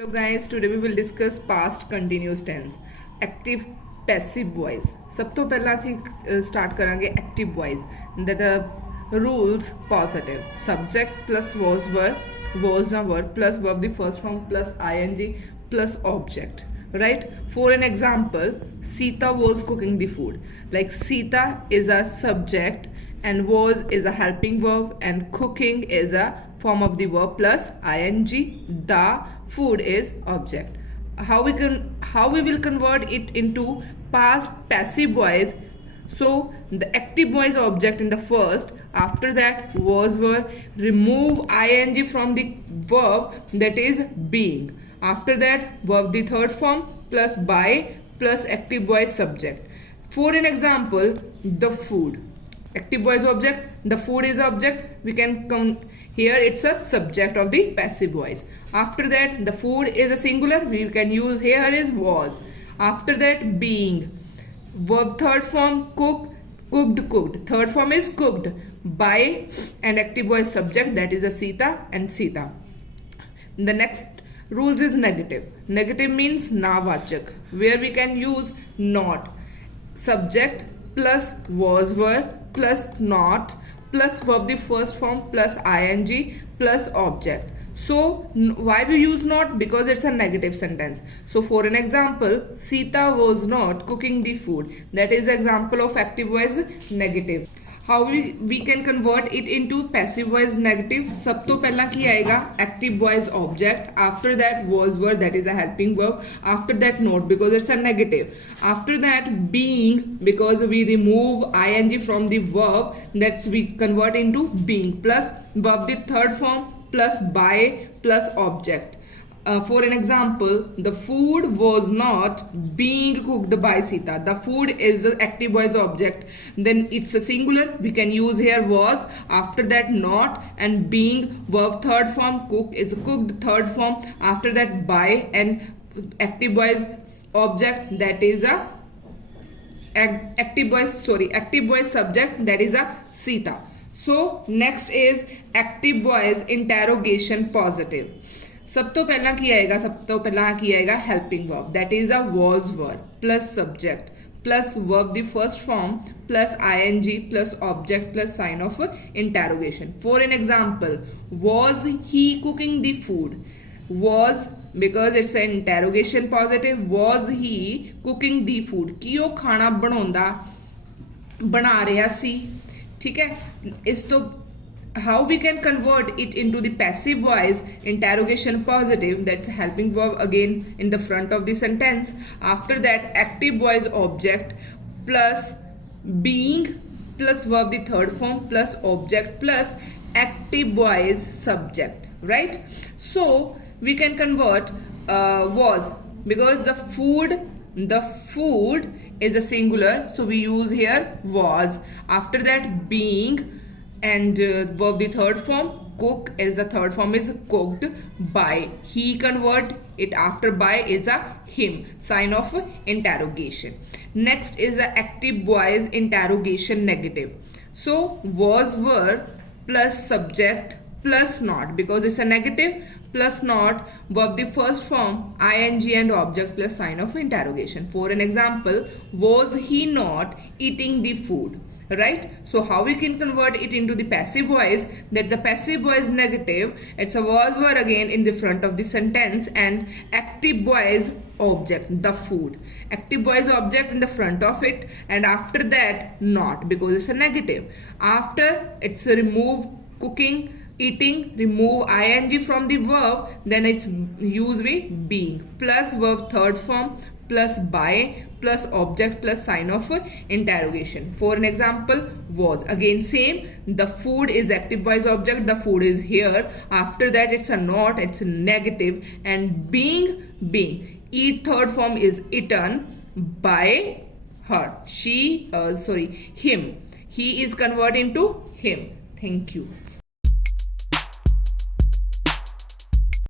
Hello guys, today we will discuss past continuous tense, active passive voice. सब तो पहला ਅਸੀਂ start ਕਰਾਂਗੇ active voice that rules positive subject plus was a verb plus verb the first form plus ing plus object, right? For an example, Sita was cooking the food. Like Sita is a subject and was is a helping verb and cooking is a form of the verb plus ing. The food is object. How we will convert it into past passive voice? So the active voice object in the first, after that was verb, remove ing from the verb, that is being, after that verb the third form plus by plus active voice subject. For an example, the food, active voice object, the food is object, we can come here, it's a subject of the passive voice. After that the food is a singular, we can use here is was. After that being, verb third form cooked, third form is cooked, by and active voice subject, that is a Sita and Sita. The next rules is negative. Negative means nawachak, where we can use not, subject plus was verb plus not plus verb the first form plus ing plus object. So why we use not? Because it's a negative sentence. So for an example, Sita was not cooking the food, that is example of active voice negative. How we can convert it into passive voice negative? सब तो पहला की आएगा active voice object, after that was verb, that is a helping verb, after that not because it's a negative, after that being because we remove ing from the verb, that's we convert into being, plus verb the third form plus by plus object. For an example, the food was not being cooked by Sita. The food is the active voice object. Then it's a singular. We can use here was. After that not, and being verb third form, cook is cooked third form. After that by and active voice object, that is a active voice subject, that is a Sita. So next is active voice interrogation positive. सब तो पहला की आएगा helping verb, that is a was verb plus subject plus verb the first form plus ing plus object plus sign of interrogation. For an example, was he cooking the food? Was because it's an interrogation positive, was he cooking the food? कि ਉਹ ਖਾਣਾ बना ਰਿਹਾ ਸੀ, ठीक है? इस तो how we can convert it into the passive voice interrogation positive, that's a helping verb again in the front of the sentence. After that active voice object plus being plus verb the third form plus object plus active voice subject, right? So we can convert was, because the food is a singular, so we use here was. After that being and verb the third form, cook is the third form is cooked, by he convert it, after by is a him, sign of interrogation. Next is a active voice interrogation negative. So was verb plus subject plus not, because it's a negative, plus not verb the first form ing and object plus sign of interrogation. For an example, was he not eating the food? Right? So how we can convert it into the passive voice? That the passive voice negative, it's a was verb again in the front of the sentence and active voice object, the food, active voice object in the front of it, and after that not, because it's a negative. After it's a remove cooking, eating, remove ing from the verb, then it's use with being plus verb third form plus by plus object plus sign of interrogation. For an example, was again same, the food is active voice object, the food is here, after that it's a not, it's a negative, and being eat third form is eaten by her, him, he is converted into him. Thank you.